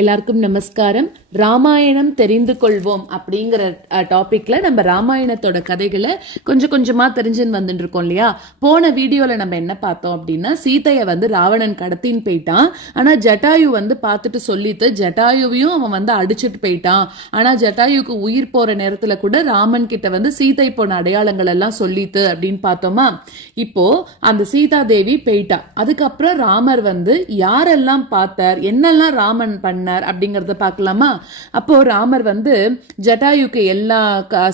எல்லாருக்கும் நமஸ்காரம். ராமாயணம் தெரிந்து கொள்வோம் அப்படிங்கிற டாபிக்ல நம்ம ராமாயணத்தோட கதைகளை கொஞ்சம் கொஞ்சமா தெரிஞ்சுன்னு வந்துட்டு இருக்கோம் இல்லையா. போன வீடியோல நம்ம என்ன பார்த்தோம் அப்படின்னா, சீதையை ராவணன் கடத்தின்னு போயிட்டான். ஆனா ஜட்டாயு பார்த்துட்டு சொல்லிட்டு ஜட்டாயுவையும் அவன் அடிச்சுட்டு போயிட்டான். ஆனா ஜட்டாயுக்கு உயிர் போற நேரத்துல கூட ராமன் கிட்ட சீதை போன அடையாளங்கள் எல்லாம் சொல்லிட்டு அப்படின்னு பார்த்தோமா. இப்போ அந்த சீதா தேவி போயிட்டா. அதுக்கப்புறம் ராமர் யாரெல்லாம் பார்த்தார், என்னெல்லாம் ராமன் பண்ணார் அப்படிங்கறத பார்க்கலாமா. அப்போ ராமர் ஜட்டாயுக்கு எல்லா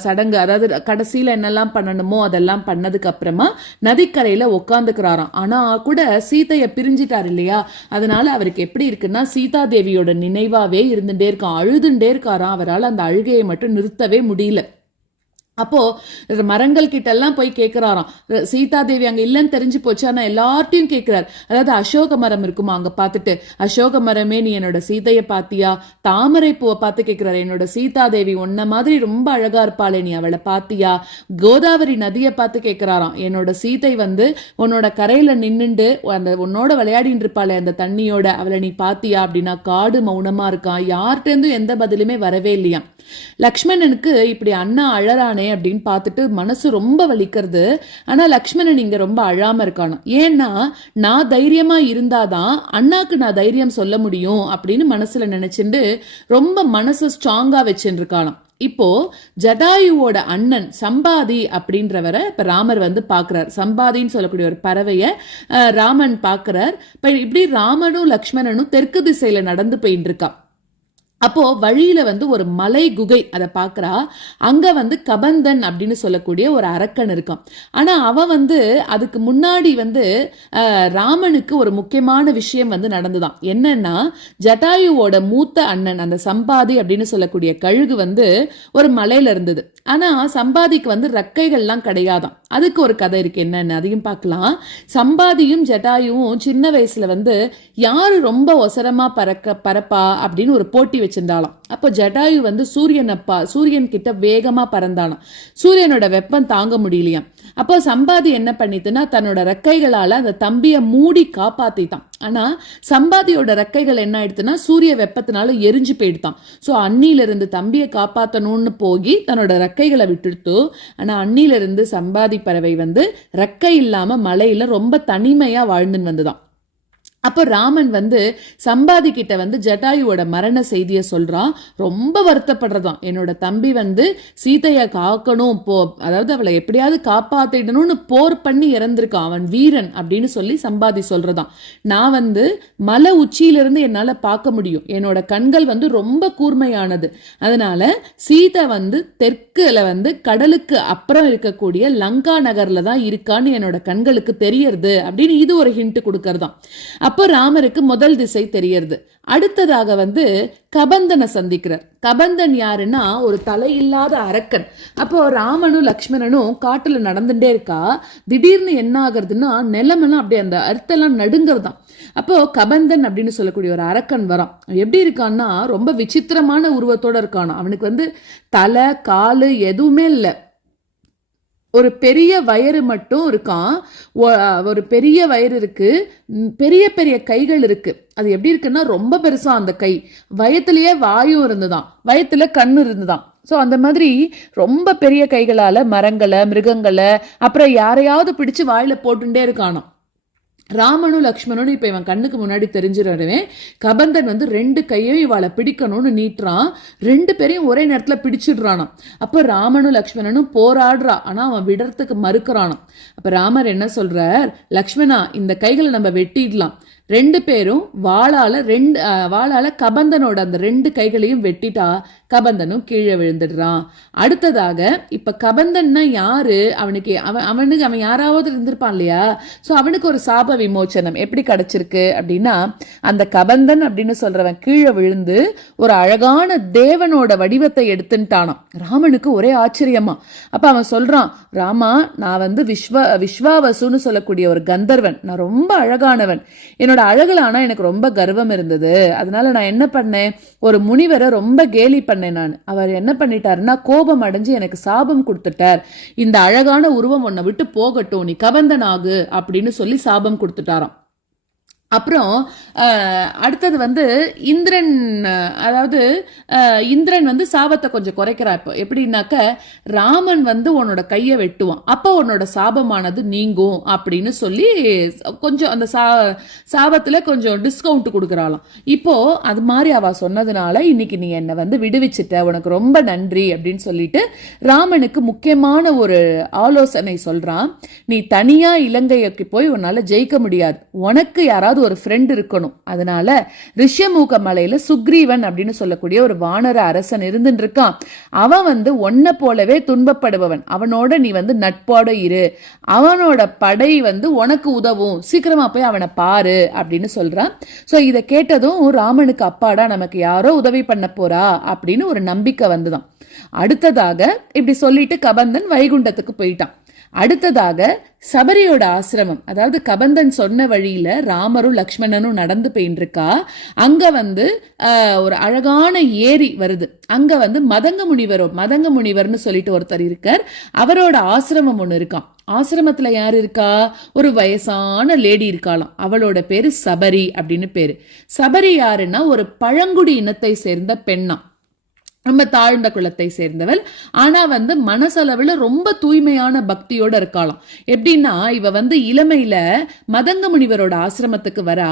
சடங்கு, அதாவது கடைசியில என்னெல்லாம் பண்ணணுமோ அதெல்லாம் பண்ணதுக்கு அப்புறமா நதிக்கரையில உட்காந்துக்கிறாராம். ஆனா கூட சீதைய பிரிஞ்சிட்டார் இல்லையா, அதனால அவருக்கு எப்படி இருக்குன்னா சீதா தேவியோட நினைவாவே இருந்துட்டே இருக்கான், அழுதுண்டே இருக்காராம். அவரால் அந்த அழுகையை மட்டும் நிறுத்தவே முடியல. அப்போ மரங்கள் கிட்ட எல்லாம் போய் கேட்கிறாராம். சீதா தேவி அங்க இல்லைன்னு தெரிஞ்சு போச்சு, ஆனா எல்லார்ட்டையும் கேட்கிறார். அதாவது அசோக மரம் இருக்குமா அங்க பார்த்துட்டு, அசோக மரமே நீ என்னோட சீதைய பாத்தியா? தாமரை பூவை பார்த்து கேட்கிறாரு, என்னோட சீதா தேவி உன்ன மாதிரி ரொம்ப அழகா இருப்பாளே, நீ அவளை பாத்தியா? கோதாவரி நதியை பார்த்து கேட்கிறாராம், என்னோட சீதை உன்னோட கரையில நின்னுண்டு அந்த உன்னோட விளையாடிட்டு இருப்பாளே அந்த தண்ணியோட, அவளை நீ பாத்தியா? அப்படின்னா காடு மௌனமா இருக்கான், யார்கிட்ட இருந்தும் எந்த பதிலுமே வரவே இல்லையா. லக்ஷ்மணனுக்கு இப்படி அண்ணா அழறானே அப்படின்னு பார்த்துட்டு மனசு ரொம்ப வலிக்கிறது. ஆனா லக்ஷ்மணன் இங்க ரொம்ப அழாம இருக்கானோ. ஏன்னா நான் தைரியமா இருந்தாதான் அண்ணாக்கு நான் தைரியம் சொல்ல முடியும் அப்படின்னு மனசுல நினைச்சுட்டு ரொம்ப மனசு ஸ்ட்ராங்கா வச்சுருக்கானோ. இப்போ ஜடாயுவோட அண்ணன் சம்பாதி அப்படின்றவரை இப்ப ராமர் பாக்குறார். சம்பாதின்னு சொல்லக்கூடிய ஒரு பறவைய ராமன் பாக்குறார். இப்படி ராமனும் லக்ஷ்மணனும் தெற்கு திசையில நடந்து போயிட்டு இருக்கா. அப்போ வழியில ஒரு மலை குகை அதை பாக்குறா. அங்க கபந்தன் அப்படின்னு சொல்லக்கூடிய ஒரு அரக்கன் இருக்கான். ஆனா அவன் அதுக்கு முன்னாடி ராமனுக்கு ஒரு முக்கியமான விஷயம் நடந்துதான். என்னன்னா, ஜட்டாயுவோட மூத்த அண்ணன் அந்த சம்பாதி அப்படின்னு சொல்லக்கூடிய கழுகு ஒரு மலையில இருந்தது. ஆனா சம்பாதிக்கு ரெக்கைகள்லாம் கிடையாதான். அதுக்கு ஒரு கதை இருக்கு, என்னன்னு அதையும் பார்க்கலாம். சம்பாதியும் ஜட்டாயுவும் சின்ன வயசுல யாரு ரொம்ப ஒசரமா பறப்பா அப்படின்னு ஒரு போட்டி வச்சிருந்தாலும். அப்போ ஜட்டாயு சூரியன் கிட்ட வேகமா பறந்தானாம். சூரியனோட வெப்பம் தாங்க முடியலையாம். அப்போ சம்பாதி என்ன பண்ணிட்டுன்னா தன்னோட ரெக்கைகளால அந்த தம்பிய மூடி காப்பாத்திட்டான். ஆனா சம்பாதியோட ரெக்கைகள் என்ன ஆயிடுத்துன்னா சூரிய வெப்பத்தினால எரிஞ்சு போயிடுதான். சோ அண்ணில இருந்து தம்பியை காப்பாத்தணும்னு போகி தன்னோட ரெக்கைகளை விட்டுடுத்து. ஆனா அண்ணில இருந்து சம்பாதி பறவை ரெக்கை இல்லாம மலையில ரொம்ப தனிமையா வாழ்ந்துன்னு வந்துதான். அப்போ ராமன் சம்பாதி கிட்ட ஜட்டாயுவோட மரண செய்திய சொல்றான். ரொம்ப வருத்தப்படுறதான், என்னோட தம்பி சீதைய காக்கணும், அதாவது அவளை எப்படியாவது காப்பாத்திடணும்னு போர் பண்ணி இறந்திருக்கான், அவன் வீரன் அப்படின்னு சொல்லி சம்பாதி சொல்றதான். நான் மலை உச்சியிலிருந்து என்னால பார்க்க முடியும், என்னோட கண்கள் ரொம்ப கூர்மையானது. அதனால சீதை தெற்குல கடலுக்கு அப்புறம் இருக்கக்கூடிய லங்கா நகர்ல தான் இருக்கான்னு என்னோட கண்களுக்கு தெரியறது அப்படின்னு இது ஒரு ஹிண்ட் கொடுக்கறதான். அப்போ ராமருக்கு முதல் திசை தெரியறது. அடுத்ததாக கபந்தனை சந்திக்கிறார். கபந்தன் யாருன்னா ஒரு தலையில்லாத அரக்கன். அப்போ ராமனும் லக்ஷ்மணனும் காட்டுல நடந்துட்டே இருக்கா. திடீர்னு என்ன ஆகுறதுன்னா நிலமெல்லாம் அப்படியே அந்த அர்த்தெல்லாம் நடுங்கிறதான். அப்போ கபந்தன் அப்படின்னு சொல்லக்கூடிய ஒரு அரக்கன் வரான். எப்படி இருக்கான்னா ரொம்ப விசித்திரமான உருவத்தோட இருக்கானா. அவனுக்கு தலை காலு எதுவுமே இல்லை, ஒரு பெரிய வயிறு மட்டும் இருக்கான். ஒரு பெரிய வயிறு இருக்கு, பெரிய பெரிய கைகள் இருக்கு. அது எப்படி இருக்குன்னா ரொம்ப பெருசா அந்த கை, வயத்திலேயே வாயும் இருந்துதான், வயத்துல கண்ணு இருந்துதான். ஸோ அந்த மாதிரி ரொம்ப பெரிய கைகளால மரங்களை, மிருகங்களை, அப்புறம் யாரையாவது பிடிச்சு வாயில போட்டுட்டே இருக்கானோ. ராமனும் லக்ஷ்மணனும் இப்ப இவன் கண்ணுக்கு முன்னாடி தெரிஞ்சிடவே கபந்தன் ரெண்டு கையும் இவாளை பிடிக்கணும்னு நீட்டுறான். ரெண்டு பேரையும் ஒரே நேரத்துல பிடிச்சிடுறானாம். அப்ப ராமனும் லக்ஷ்மணனும் போராடுறா. ஆனா அவன் விடறதுக்கு மறுக்கிறானாம். அப்ப ராமர் என்ன சொல்றார், லக்ஷ்மணா இந்த கைகளை நம்ம வெட்டிடலாம். ரெண்டு பேரும் வாளால கபந்தனோட அந்த ரெண்டு கைகளையும் வெட்டிட்டா கபந்தனும் கீழே விழுந்துடுறான். அடுத்ததாக இப்ப கபந்தன்னா யாரு, அவன் யாராவது இருந்திருப்பான் இல்லையா. சோ அவனுக்கு ஒரு சாப விமோச்சனம் எப்படி கிடைச்சிருக்கு அப்படின்னா, அந்த கபந்தன் அப்படின்னு சொல்றவன் கீழே விழுந்து ஒரு அழகான தேவனோட வடிவத்தை எடுத்துட்டானான். ராமனுக்கு ஒரே ஆச்சரியமா. அப்ப அவன் சொல்றான், ராமா நான் விஸ்வாவசுன்னு சொல்லக்கூடிய ஒரு கந்தர்வன், நான் ரொம்ப அழகானவன், என்னோட அழகுல எனக்கு ரொம்ப கர்வம் இருந்தது. அதனால நான் என்ன பண்ணேன், ஒரு முனிவரை ரொம்ப கேலி பண்ணேன். நான் அவர் என்ன பண்ணிட்டாருன்னா கோபம் அடைஞ்சு எனக்கு சாபம் கொடுத்துட்டார். இந்த அழகான உருவம் உன்னை விட்டு போகட்டும், நீ கபந்தனாகு அப்படின்னு சொல்லி சாபம் கொடுத்துட்டாராம். அப்புறம் அடுத்தது வந்து இந்திரன், அதாவது இந்திரன் வந்து சாபத்தை கொஞ்சம் குறைக்கிறா. இப்போ எப்படின்னாக்க, ராமன் வந்து உன்னோட கையை வெட்டுவான், அப்போ உன்னோட சாபமானது நீங்கும் அப்படின்னு சொல்லி கொஞ்சம் அந்த சாபத்துல கொஞ்சம் டிஸ்கவுண்ட் கொடுக்குறாளாம். இப்போ அது மாதிரி அவ சொன்னதுனால இன்னைக்கு நீ என்னை வந்து விடுவிச்சிட்ட, உனக்கு ரொம்ப நன்றி அப்படின்னு சொல்லிட்டு ராமனுக்கு முக்கியமான ஒரு ஆலோசனை சொல்றான். நீ தனியா இலங்கைக்கு போய் உன்னால ஜெயிக்க முடியாது, உனக்கு யாராவது ஒரு ஃப்ரெண்ட் இருக்கணும். அதனால ரிஷ்யமூக மலையில சுக்ரீவன் அப்படின்னு சொல்லக்கூடிய ஒரு வானர அரசன் இருந்துட்டு இருக்கான். அவன் வந்து ஒன்ன போலவே துன்பப்படுபவன், அவனோட நீ வந்து நட்போட இரு, அவனோட படை வந்து உனக்கு உதவும், சீக்கிரமா போய் அவனை பாரு அப்படின்னு சொல்றான். சோ இதை கேட்டதும் ராமனுக்கு அப்பாடா நமக்கு யாரோ உதவி பண்ண போறா அப்படின்னு ஒரு நம்பிக்கை வந்துதான். அடுத்ததாக இப்படி சொல்லிட்டு கபந்தன் வைகுண்டத்துக்கு போயிட்டான். அடுத்ததாக சபரியோட ஆசிரமம், அதாவது கபந்தன் சொன்ன வழியில ராமரும் லக்ஷ்மணனும் நடந்து போயின்றிருக்கா. அங்க வந்து ஒரு அழகான ஏரி வருது. அங்க வந்து மதங்க முனிவர்னு சொல்லிட்டு ஒருத்தர் இருக்கார். அவரோட ஆசிரமம் ஒண்ணு இருக்கான். ஆசிரமத்துல யாரு இருக்கா? ஒரு வயசான லேடி இருக்காளாம். அவளோட பேரு சபரி அப்படின்னு பேரு. சபரி யாருன்னா ஒரு பழங்குடி இனத்தை சேர்ந்த பெண்ணா, ரொம்ப தாழ்ந்த குலத்தை சேர்ந்தவள். ஆனா வந்து மனசளவுல ரொம்ப தூய்மையான பக்தியோட இருக்காளாம். எப்படின்னா, இவ வந்து இளமையில மதங்க முனிவரோட ஆசிரமத்துக்கு வரா,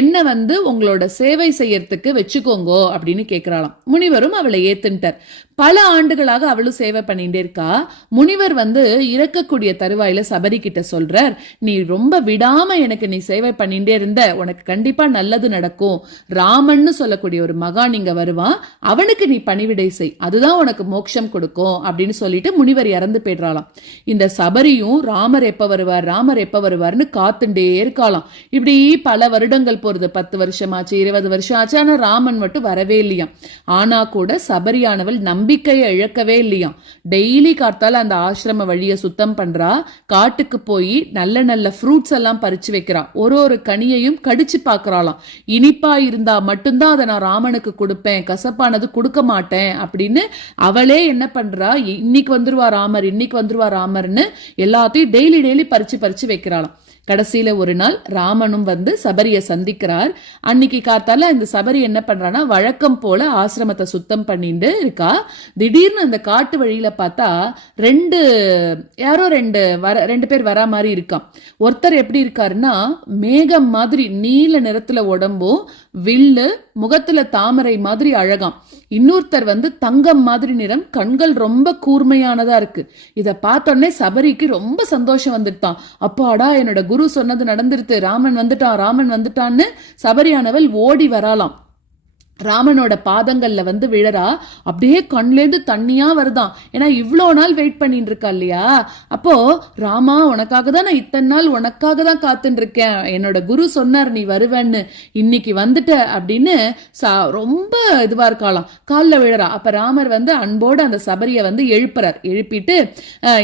என்ன வந்து உங்களோட சேவை செய்யறதுக்கு வச்சுக்கோங்கோ அப்படின்னு கேக்குறாளாம். முனிவரும் அவளை ஏத்துட்டார். பல ஆண்டுகளாக அவளும் சேவை பண்ணிட்டே இருக்கா. முனிவர் வந்து இறக்கக்கூடிய தருவாயில சபரி கிட்ட சொல்றார், நீ ரொம்ப விடாம எனக்கு நீ சேவை பண்ணிட்டே இருந்த, உனக்கு கண்டிப்பா நல்லது நடக்கும். ராமன்னு சொல்லக்கூடிய ஒரு மகான் இங்க வருவான், அவனுக்கு நீ பணிவிடை செய், அதுதான் உனக்கு மோட்சம் கொடுக்கும் அப்படின்னு சொல்லிட்டு முனிவர் இறந்து போயிடுறாளாம். இந்த சபரியும் ராமர் எப்ப வருவார்னு காத்துட்டே இருக்காளாம். இப்படி பல வருடங்கள் போறது, 10 வருஷமாச்சு, 20 வருஷம் ஆச்சு. ஆனா ராமன் மட்டும் வரவே இல்லையாம். ஆனா கூட சபரியானவள் நம்பிக்கையை இழக்கவே இல்லையாம். டெய்லி காத்தால அந்த ஆசிரம வழிய சுத்தம் பண்றா. காட்டுக்கு போய் நல்ல நல்ல ஃப்ரூட்ஸ் எல்லாம் பறிச்சு வைக்கிறா. ஒரு கனியையும் கடிச்சு பாக்குறாளாம். இனிப்பா இருந்தா மட்டும்தான் அதை நான் ராமனுக்கு கொடுப்பேன், கசப்பானது கொடுக்க மாட்டேன் அப்படின்னு அவளே என்ன பண்றா, இன்னைக்கு வந்துருவா ராமர்னு எல்லாத்தையும் டெய்லி பறிச்சு வைக்கிறாளாம். கடைசியில ஒரு நாள் ராமனும் வந்து சபரிய சந்திக்கிறார். அன்னைக்கு காத்தால இந்த சபரி என்ன பண்றான்னா, வழக்கம் போல ஆசிரமத்தை சுத்தம் பண்ணிட்டு இருக்கா. திடீர்னு அந்த காட்டு வழியில பார்த்தா ரெண்டு பேர் வரா மாதிரி இருக்கான். ஒருத்தர் எப்படி இருக்காருன்னா, மேகம் மாதிரி நீல நிறத்துல உடம்பும், வில்லு, முகத்துல தாமரை மாதிரி அழகாம். இன்னொருத்தர் வந்து தங்கம் மாதிரி நிறம், கண்கள் ரொம்ப கூர்மையானதா இருக்கு. இத பார்த்தோன்னே சபரிக்கு ரொம்ப சந்தோஷம் வந்துட்டான். அப்பாடா, என்னோட குரு சொன்னது நடந்துருது, ராமன் வந்துட்டான்னு சபரியானவள் ஓடி வராலாம். ராமனோட பாதங்கள்ல வந்து விழறா. அப்படியே கண்லேருந்து தண்ணியா வருதான். ஏன்னா இவ்வளோ நாள் வெயிட் பண்ணிட்டு இருக்கா இல்லையா. அப்போ ராமா, உனக்காக தான் நான் இத்தனை நாள் உனக்காக தான் காத்துட்டு இருக்கேன், என்னோட குரு சொன்னார் நீ வருவேன்னு, இன்னைக்கு வந்துட்ட அப்படின்னு ரொம்ப இதுவா இருக்காளாம். காலில் விழறா. அப்ப ராமர் வந்து அன்போட அந்த சபரியை வந்து எழுப்பிட்டு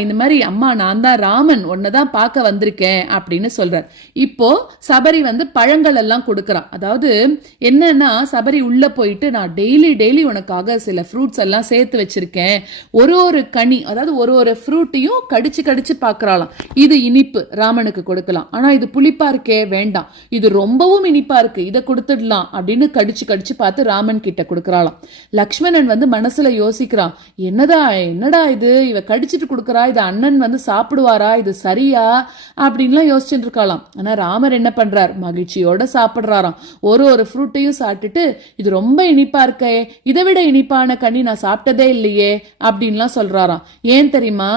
இந்த மாதிரி, அம்மா நான் தான் ராமன், உன்னதான் பார்க்க வந்திருக்கேன் அப்படின்னு சொல்றார். இப்போ சபரி வந்து பழங்கள் எல்லாம் கொடுக்கறான். அதாவது என்னன்னா, சபரி உள்ள போயிட்டு, நான் டெய்லி உனக்காக சில ஃப்ரூட்ஸ் எல்லாம் சேர்த்து வச்சிருக்கேன், ஒரு கனி, அதாவது ஒரு ஃப்ரூட்டையும் கடிச்சு பாக்குறாளாம். இது இனிப்பு, ராமனுக்கு கொடுக்கலாம். ஆனா இது புளிப்பா இருக்கே, வேண்டாம், இது ரொம்பவும் இனிப்பா இருக்கு, இதை கொடுத்துடலாம் அப்படின்னு கடிச்சு பார்த்து ராமன் கிட்ட கொடுக்கறாளாம். லக்ஷ்மணன் வந்து மனசுல யோசிக்கிறான், என்னடா இது, இவ கடிச்சிட்டு கொடுக்கறா, இது அண்ணன் வந்து சாப்பிடுவாரா, இது சரியா அப்படின்லாம் யோசிச்சுட்டு இருக்காளாம். ஆனா ராமர் என்ன பண்றார், மகிழ்ச்சியோட சாப்பிடுறாராம். ஒரு ஃப்ரூட்டையும் சாப்பிட்டுட்டு, இது ரொம்ப இனிப்பா இருக்கே, இதை விட இனிப்பான கனி நான் சாப்பிட்டதே இல்லையே அப்படின்லாம் சொல்றாராம். ஏன் தெரியுமா,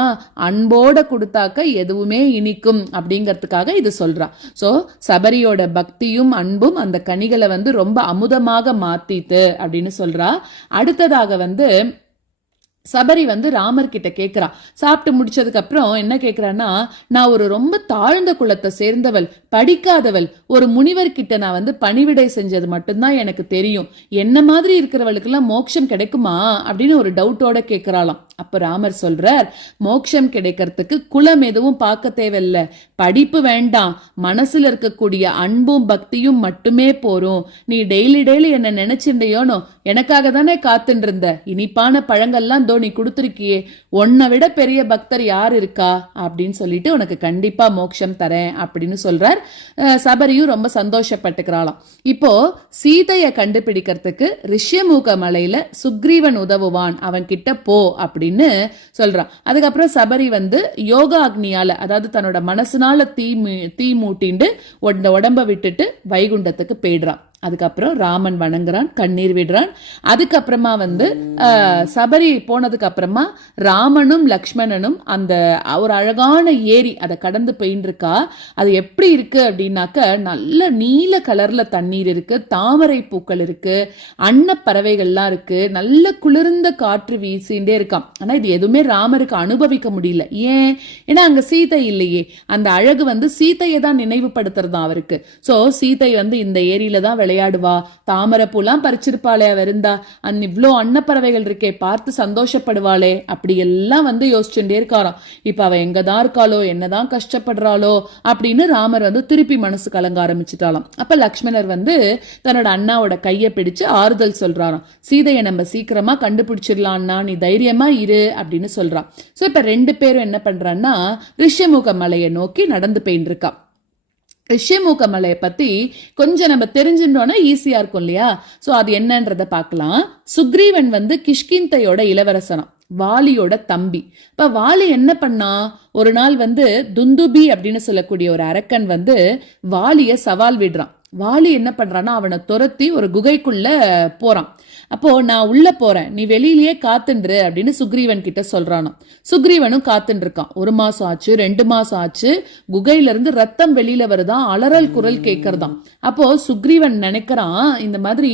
அன்போட கொடுத்தாக்க எதுவுமே இனிக்கும் அப்படிங்கறதுக்காக இது சொல்றா. சோ சபரியோட பக்தியும் அன்பும் அந்த கனிகளை வந்து ரொம்ப அமுதமாக மாத்தித்து அப்படின்னு சொல்றா. அடுத்ததாக வந்து சபரி வந்து ராமர் கிட்ட கேக்குறா. சாப்பிட்டு முடிச்சதுக்கு அப்புறம் என்ன கேக்குறான்னா, நான் ஒரு ரொம்ப தாழ்ந்த குலத்தை சேர்ந்தவள், படிக்காதவள், ஒரு முனிவர் கிட்ட நான் வந்து பணிவிடை செஞ்சது மட்டும்தான் எனக்கு தெரியும், என்ன மாதிரி இருக்கிறவளுக்கு எல்லாம் மோட்சம் கிடைக்குமா அப்படின்னு ஒரு டவுட்டோட கேக்குறாளாம். அப்ப ராமர் சொல்றார், மோட்சம் கிடைக்கிறதுக்கு குலம் எதுவும் பார்க்க தேவையில்ல, படிப்பு வேண்டாம், மனசுல இருக்கக்கூடிய அன்பும் பக்தியும் மட்டுமே போரும். நீ டெய்லி டெய்லி என்ன நினைச்சிருந்தையோனோ, எனக்காக தானே காத்துட்டு இருந்த, இனிப்பான பழங்கள்லாம் தோ நீ கொடுத்துருக்கியே, உன்னை விட பெரிய பக்தர் யார் இருக்கா அப்படின்னு சொல்லிட்டு உனக்கு கண்டிப்பா மோட்சம் தரேன் அப்படின்னு சொல்றார். சபரியும் ரொம்ப சந்தோஷப்பட்டுக்கிறாளாம். இப்போ சீதைய கண்டுபிடிக்கிறதுக்கு ரிஷ்யமூக மலையில சுக்ரீவன் உதவுவான், அவன் கிட்ட போ அப்படின்னு சொல்றான். அதுக்கப்புறம் சபரி யோகா அக்னியால, அதாவது தன்னோட மனசுனால தீ மூட்டிண்டு உடம்ப விட்டுட்டு வைகுண்டத்துக்கு போயிடுறான். அதுக்கப்புறம் ராமன் வணங்குறான், கண்ணீர் விடுறான். அதுக்கப்புறமா சபரி போனதுக்கு அப்புறமா ராமனும் லக்ஷ்மணனும் அந்த ஒரு அழகான ஏரி அதை கடந்து போயின்னு இருக்கா. அது எப்படி இருக்கு அப்படின்னாக்க, நல்ல நீல கலர்ல தண்ணீர் இருக்கு, தாமரை பூக்கள் இருக்கு, அன்னப்பறவைகள்லாம் இருக்கு, நல்ல குளிர்ந்த காற்று வீசிண்டே இருக்கான். ஆனா இது எதுவுமே ராமருக்கு அனுபவிக்க முடியல. ஏன்? ஏன்னா அங்க சீதை இல்லையே. அந்த அழகு சீதையை தான் நினைவுபடுத்துறதா அவருக்கு. சோ சீதை இந்த ஏரியில தான் விளையாடுவா, தாமரை பூலாம் பறிச்சிருப்பாளே இருந்தா, இவ்வளோ அன்னப்பறவைகள் இருக்கே பார்த்து சந்தோஷப்படுவாளே, அப்படி எல்லாம் யோசிச்சுட்டே இருக்காராம். இப்ப அவ எங்கதான் இருக்காளோ, என்னதான் கஷ்டப்படுறாளோ அப்படின்னு ராமர் திருப்பி மனசு கலங்க ஆரம்பிச்சுட்டாலாம். அப்ப லக்ஷ்மணர் தன்னோட அண்ணாவோட கையை பிடிச்சு ஆறுதல் சொல்றாராம். சீதையை நம்ம சீக்கிரமா கண்டுபிடிச்சிடலாம்னா, நீ தைரியமா இரு அப்படின்னு சொல்றான். சோ இப்ப ரெண்டு பேரும் என்ன பண்றான்னா ரிஷ்யமுக மலையை நோக்கி நடந்து போயின்னு இருக்கா. ரிஷ்யமூக மலையை பத்தி கொஞ்சம் நம்ம தெரிஞ்சுட்டோம்னா ஈஸியா இருக்கும் இல்லையா? சோ அது என்னன்றத பார்க்கலாம். சுக்ரீவன் கிஷ்கிந்தையோட இளவரசனாம், வாலியோட தம்பி. இப்ப வாலி என்ன பண்ணா, ஒரு நாள் துந்துபி அப்படின்னு சொல்லக்கூடிய ஒரு அரக்கன் வாலிய சவால் விடுறான். வாலி என்ன பண்றான்னா அவனை துரத்தி ஒரு குகைக்குள்ள போறான். அப்போ நான் உள்ள போறேன், நீ வெளியிலேயே காத்துன்று அப்படின்னு சுக்ரீவன் கிட்ட சொல்றானோ. சுக்ரீவனும் காத்துட்டு இருக்கான். 1 மாசம் ஆச்சு, 2 மாசம் ஆச்சு, குகையில இருந்து ரத்தம் வெளியில வருதான், அலறல் குரல் கேட்கறதாம். அப்போ சுக்ரீவன் நினைக்கிறான், இந்த மாதிரி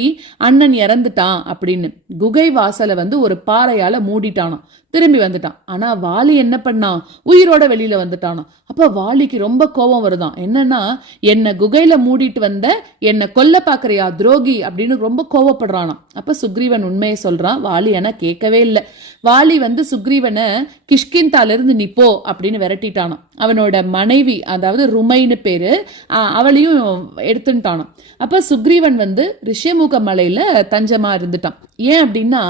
அண்ணன் இறந்துட்டான் அப்படின்னு. குகை வாசலை ஒரு பாறையால மூடிட்டானாம். திரும்பி வந்துட்டான். ஆனா வாலி என்ன பண்ணான், உயிரோட வெளியில வந்துட்டானா. அப்ப வாலிக்கு ரொம்ப கோபம் வருதான். என்னன்னா, என்ன குகையில மூடிட்டு வந்த, என்ன கொல்ல பாக்குறியா துரோகி அப்படின்னு ரொம்ப கோவப்படுறானா. அப்ப சுக்ரீவன் உண்மையை சொல்றான். வாலி ஆனா கேட்கவே இல்லை. வாலி சுக்ரீவனை கிஷ்கிந்தால இருந்து நீ போ அப்படின்னு விரட்டிட்டானாம். அவனோட மனைவி, அதாவது ருமைன்னு பேரு, அவளையும் எடுத்துட்டானாம். அப்ப சுக்ரீவன் ரிஷ்யமுக மலையில தஞ்சமா இருந்துட்டான். ஏன் அப்படின்னா,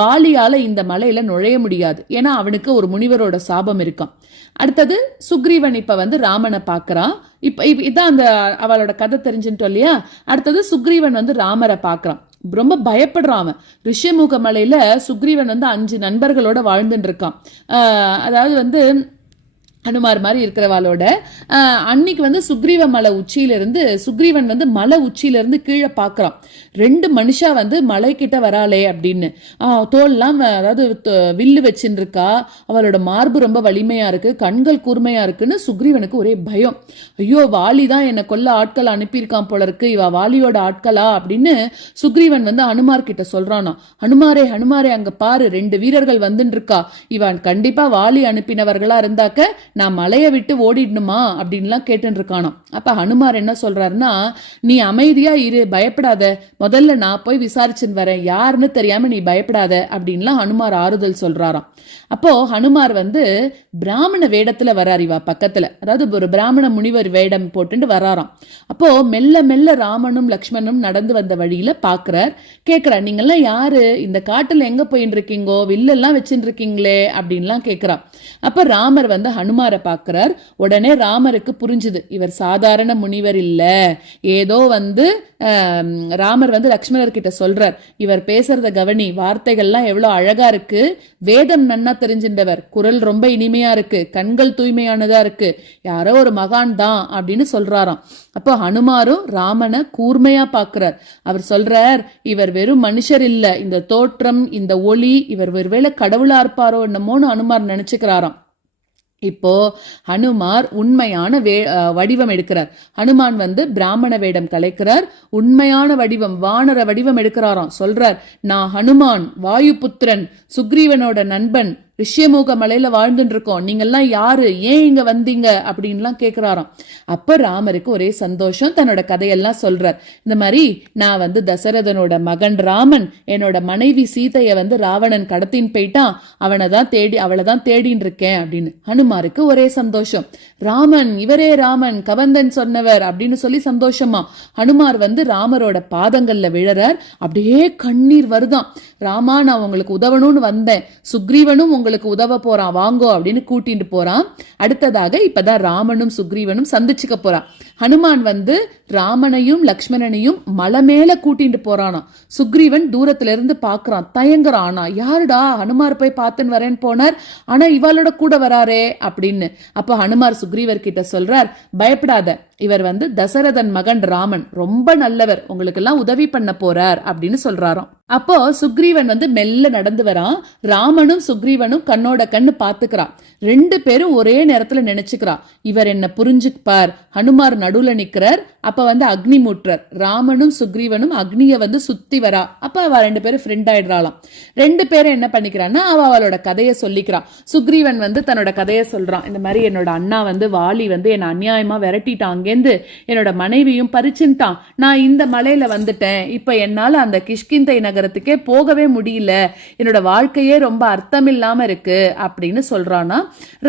வாலியால இந்த மலையில நுழைய முடியாது. ஏன்னா அவனுக்கு ஒரு முனிவரோட சாபம் இருக்கான். அடுத்தது சுக்ரீவன் இப்ப ராமனை பாக்குறான். இப்ப இதான் அந்த அவளோட கதை தெரிஞ்சுட்டோம் இல்லையா? அடுத்தது சுக்ரீவன் ராமரை பாக்குறான். ரொம்ப பயப்படுறான் அவன். ரிஷ்யமுக மலையில சுக்ரீவன் 5 நண்பர்களோட வாழ்ந்துட்டு இருக்கான். அதாவது ஹனுமார் மாதிரி இருக்கிறவாளோட அன்னைக்கு சுக்ரீவ மலை உச்சியிலிருந்து சுக்ரீவன் மலை உச்சியிலிருந்து கீழே பாக்குறான். 2 மனுஷா மலை கிட்ட வராளே அப்படின்னு. தோல்லாம் அதாவது வில்லு வச்சுன்னு இருக்கா, அவளோட மார்பு ரொம்ப வலிமையா இருக்கு, கண்கள் கூர்மையா இருக்குன்னு சுக்ரீவனுக்கு ஒரே பயம். ஐயோ, வாலிதான் என்னை கொல்ல ஆட்கள் அனுப்பியிருக்கான் போல இருக்கு, இவ வாலியோட ஆட்களா அப்படின்னு சுக்ரீவன் ஹனுமார் கிட்ட சொல்றானா. ஹனுமாரே ஹனுமாரே, அங்க பாரு 2 வீரர்கள் வந்துட்டு இருக்கா, இவன் கண்டிப்பா வாலி அனுப்பினவர்களா இருந்தாக்க நான் மலையை விட்டு ஓடிடணுமா அப்படின்லாம் கேட்டுன்னு இருக்கானோ. அப்ப ஹனுமார் என்ன சொல்றாருன்னா, நீ அமைதியா இரு, பயப்படாத, முதல்ல நான் போய் விசாரிச்சுன்னு வரேன், யாருன்னு தெரியாம நீ பயப்படாத அப்படின்லாம் ஹனுமார் ஆறுதல் சொல்றாராம். அப்போ ஹனுமார் பிராமண வேடத்துல வரார் இவா பக்கத்துல, அதாவது ஒரு பிராமண முனிவர் வேடம் போட்டுட்டு வராராம். அப்போ மெல்ல மெல்ல ராமனும் லக்ஷ்மணும் நடந்து வந்த வழியில பாக்குறார். கேக்குறார், நீங்கெல்லாம் யாரு, இந்த காட்டுல எங்க போயின்னு இருக்கீங்கோ, வில்லெல்லாம் வச்சுட்டு இருக்கீங்களே அப்படின்லாம் கேக்குறா. அப்ப ராமர் ஹனுமாரை பாக்குறார். உடனே ராமருக்கு புரிஞ்சுது, இவர் சாதாரண முனிவர் இல்ல, ஏதோ ராமர் லக்ஷ்மணர் கிட்ட சொல்றார், இவர் பேசுறத கவனி, வார்த்தைகள்லாம் எவ்வளவு அழகா இருக்கு, வேதம் நன்னா தெரிஞ்சின்றவர், குரல் ரொம்ப இனிமையா இருக்கு, கண்கள் தூய்மையானதா இருக்கு, யாரோ ஒரு மகான் தான் அப்படின்னு சொல்றாராம். அப்போ ஹனுமாரும் ராமனை கூர்மையா பாக்குறார். அவர் சொல்றார், இவர் வெறும் மனுஷர் இல்ல, இந்த தோற்றம், இந்த ஒளி, இவர் ஒருவேளை கடவுளா இருப்பாரோ என்னமோன்னு ஹனுமார் நினைச்சுக்கிறாராம். இப்போ ஹனுமார் உண்மையான வடிவம் எடுக்கிறார். ஹனுமான் பிராமண வேடம் கலைக்கிறார், உண்மையான வடிவம், வானர வடிவம் எடுக்கிறாராம். சொல்றார், நான் ஹனுமான், வாயு புத்திரன், சுக்ரீவனோட நண்பன், ரிஷ்யமூக மலையில வாழ்ந்துட்டு இருக்கோம், நீங்கெல்லாம் யாரு, ஏன் இங்க வந்தீங்க அப்படின்லாம் கேக்குறாராம். அப்ப ராமருக்கு ஒரே சந்தோஷம், தன்னோட கதையெல்லாம் சொல்றார். இந்த மாதிரி நான் வந்து தசரதனோட மகன் ராமன், என்னோட மனைவி சீதைய வந்து ராவணன் கடத்தின்னு போயிட்டான், அவளை தான் தேடின்னு இருக்கேன் அப்படின்னு. ஹனுமாருக்கு ஒரே சந்தோஷம். ராமன், இவரே ராமன், கவந்தன் சொன்னவர் அப்படின்னு சொல்லி சந்தோஷமா ஹனுமார் வந்து ராமரோட பாதங்கள்ல விழறார். அப்படியே கண்ணீர் வருதான். ராமா, நான் உங்களுக்கு உதவணும்னு வந்தேன், சுக்ரீவனும் உங்களுக்கு உதவ போறான், வாங்கோ அப்படின்னு கூட்டிட்டு போறான். அடுத்ததாக இப்பதான் ராமனும் சுக்ரீவனும் சந்திச்சுக்க போறான். ஹனுமான் வந்து ராமனையும் லக்ஷ்மணனையும் மலை மேல கூட்டிட்டு போறானா. சுக்ரீவன் தூரத்துல இருந்து பாக்குறான், தயங்குறானா, யாருடா ஹனுமார் போய் பார்த்துன்னு வரேன்னு போனார், ஆனா இவாளோட கூட வராரே அப்படின்னு. அப்ப ஹனுமார் சுக்ரீவர் கிட்ட சொல்றார், பயப்படாத, இவர் வந்து தசரதன் மகன் ராமன், ரொம்ப நல்லவர், உங்களுக்கு எல்லாம் உதவி பண்ண போறார் அப்படின்னு சொல்றாராம். அப்போ சுக்ரீவன் வந்து மெல்ல நடந்து வரான். ராமனும் சுக்ரீவனும் கண்ணோட கண்ணு பாத்துக்கிறான். ரெண்டு பேரும் ஒரே நேரத்துல நினைச்சுக்கிறான், இவர் என்ன புரிஞ்சுப்பார். ஹனுமார் நடுவுல நிக்கிறார். அப்ப வந்து அக்னி மூட்டுறார். ராமனும் சுக்ரீவனும் அக்னிய வந்து சுத்தி வரா. அப்ப அவ ரெண்டு பேரும் ஃப்ரெண்ட் ஆயிடுறாளாம். ரெண்டு பேரும் என்ன பண்ணிக்கிறான்னா, அவளோட கதையை சொல்லிக்கிறான். சுக்ரீவன் வந்து தன்னோட கதையை சொல்றான். இந்த மாதிரி என்னோட அண்ணா வந்து வாலி வந்து என்ன அநியாயமா விரட்டிட்டான், அங்கேருந்து என்னோட மனைவியும் பறிச்சுட்டான், நான் இந்த மலையில வந்துட்டேன், இப்ப என்னால அந்த கிஷ்கிந்தை நகரத்துக்கே போகவே முடியல, என்னோட வாழ்க்கையே ரொம்ப அர்த்தம் இல்லாம இருக்கு அப்படின்னு சொல்றானா.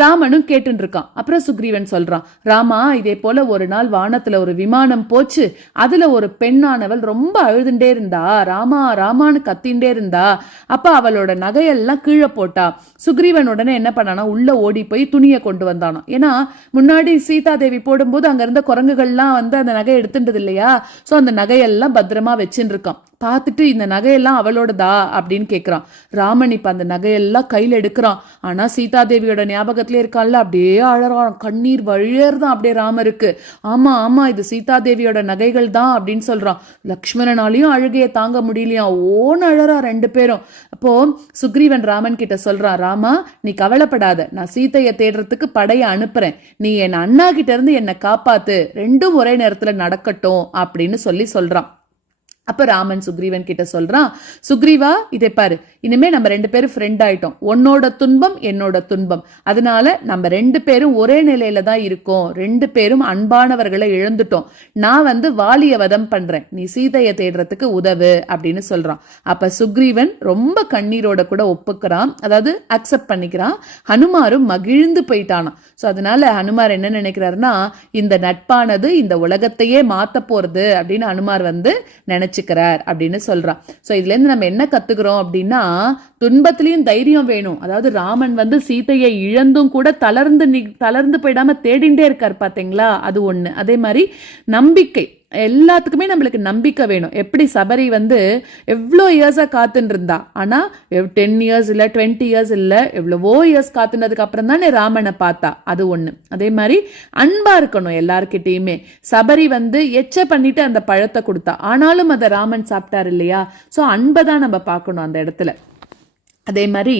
ராமனும் கேட்டு இருக்கான். அப்புறம் சுக்ரீவன் சொல்றான், ராமா, இதே போல ஒரு நாள் வானத்துல ஒரு விமானம் போச்சு, அதுல ஒரு பெண்ணானவள் ரொம்ப அழுதுண்டே இருந்தா, ராமா ராமான்னு கத்திண்டே இருந்தா. அப்ப அவளோட நகையெல்லாம் கீழே போட்டா. சுக்ரீவன் உடனே என்ன பண்ணானா, உள்ள ஓடி போய் துணியை கொண்டு வந்தானா. ஏன்னா முன்னாடி சீதா தேவி போடும்போது அங்க இருந்த குரங்குகள்லாம் வந்து அந்த நகை எடுத்துட்டது இல்லையா, சோ அந்த நகையெல்லாம் பத்திரமா வச்சுட்டு இருக்கான். பார்த்துட்டு இந்த நகையெல்லாம் அவளோடதா அப்படின்னு கேட்கிறான். ராமன் இப்ப அந்த நகையெல்லாம் கையில எடுக்கிறான். ஆனா சீதாதேவியோட ஞாபகத்திலே இருக்கான்ல, அப்படியே அழறான், கண்ணீர் வழியேறுதான் அப்படியே ராமருக்கு. ஆமா ஆமா, இது சீதாதேவியோட நகைகள் தான் அப்படின்னு சொல்றான். லக்ஷ்மணனாலையும் அழுகையை தாங்க முடியலையா, ஓன்னு அழறா ரெண்டு பேரும். அப்போ சுக்ரீவன் ராமன் கிட்ட சொல்றான், ராமா, நீ கவலைப்படாத, நான் சீதையை தேடுறதுக்கு படைய அனுப்புறேன், நீ என் அண்ணா கிட்ட இருந்து என்னை காப்பாத்து, ரெண்டும் ஒரே நேரத்துல நடக்கட்டும் அப்படின்னு சொல்றான். அப்ப ராமன் சுக்ரீவன் கிட்ட சொல்றான், சுக்ரீவா, இதை பாரு, இனிமே நம்ம ரெண்டு பேரும் ஃப்ரெண்ட் ஆயிட்டோம், உன்னோட துன்பம் என்னோட துன்பம், அதனால நம்ம ரெண்டு பேரும் ஒரே நிலையில தான் இருக்கோம், ரெண்டு பேரும் அன்பானவர்களை இழந்துட்டோம், நான் வந்து வாலிய வதம் பண்றேன், நீ சீதையை தேடுறதுக்கு உதவு அப்படின்னு சொல்றான். அப்ப சுக்ரீவன் ரொம்ப கண்ணீரோட கூட ஒப்புக்கிறான், அதாவது அக்செப்ட் பண்ணிக்கிறான். ஹனுமாரும் மகிழ்ந்து போயிட்டானா. சோ அதனால ஹனுமார் என்ன நினைக்கிறாருன்னா, இந்த நட்பானது இந்த உலகத்தையே மாத்த போறது அப்படின்னு ஹனுமார் வந்து நினைச்சு அப்படின்னு சொல்றான். சோ இதுல இருந்து நம்ம என்ன கத்துக்கிறோம் அப்படின்னா, துன்பத்திலையும் தைரியம் வேணும். அதாவது ராமன் வந்து சீதையை இழந்தும் கூட தளர்ந்து போயிடாம தேடிண்டே இருக்காரு பாத்தீங்களா, அது ஒண்ணு. அதே மாதிரி நம்பிக்கை, எல்லாத்துக்குமே நம்மளுக்கு நம்பிக்கை வேணும். எப்படி சபரி வந்து எவ்வளோ இயர்ஸா காத்துன்னு இருந்தா, ஆனா 10 இயர்ஸ் இல்ல 20 இயர்ஸ் இல்ல, எவ்வளவோ இயர்ஸ் காத்துனதுக்கு அப்புறம் தானே ராமனை பார்த்தா, அது ஒண்ணு. அதே மாதிரி அன்பா இருக்கணும் எல்லார்கிட்டயுமே. சபரி வந்து எச்ச பண்ணிட்டு அந்த பழத்தை கொடுத்தா, ஆனாலும் அதை ராமன் சாப்பிட்டாரு இல்லையா. சோ அன்பை தான் நம்ம பார்க்கணும் அந்த இடத்துல. அதே மாதிரி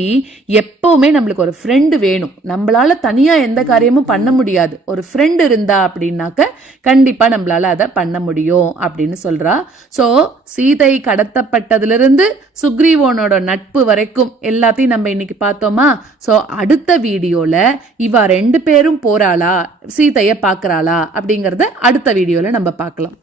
எப்பவுமே நம்மளுக்கு ஒரு ஃப்ரெண்டு வேணும். நம்மளால தனியா எந்த காரியமும் பண்ண முடியாது, ஒரு ஃப்ரெண்டு இருந்தா அப்படின்னாக்க கண்டிப்பா நம்மளால அதை பண்ண முடியும் அப்படின்னு சொல்றா. சோ சீதை கடத்தப்பட்டதிலிருந்து சுக்ரீவனோட நட்பு வரைக்கும் எல்லாத்தையும் நம்ம இன்னைக்கு பார்த்தோமா. சோ அடுத்த வீடியோல இவ ரெண்டு பேரும் போறாளா, சீதைய பாக்குறாளா அப்படிங்கறத அடுத்த வீடியோல நம்ம பார்க்கலாம்.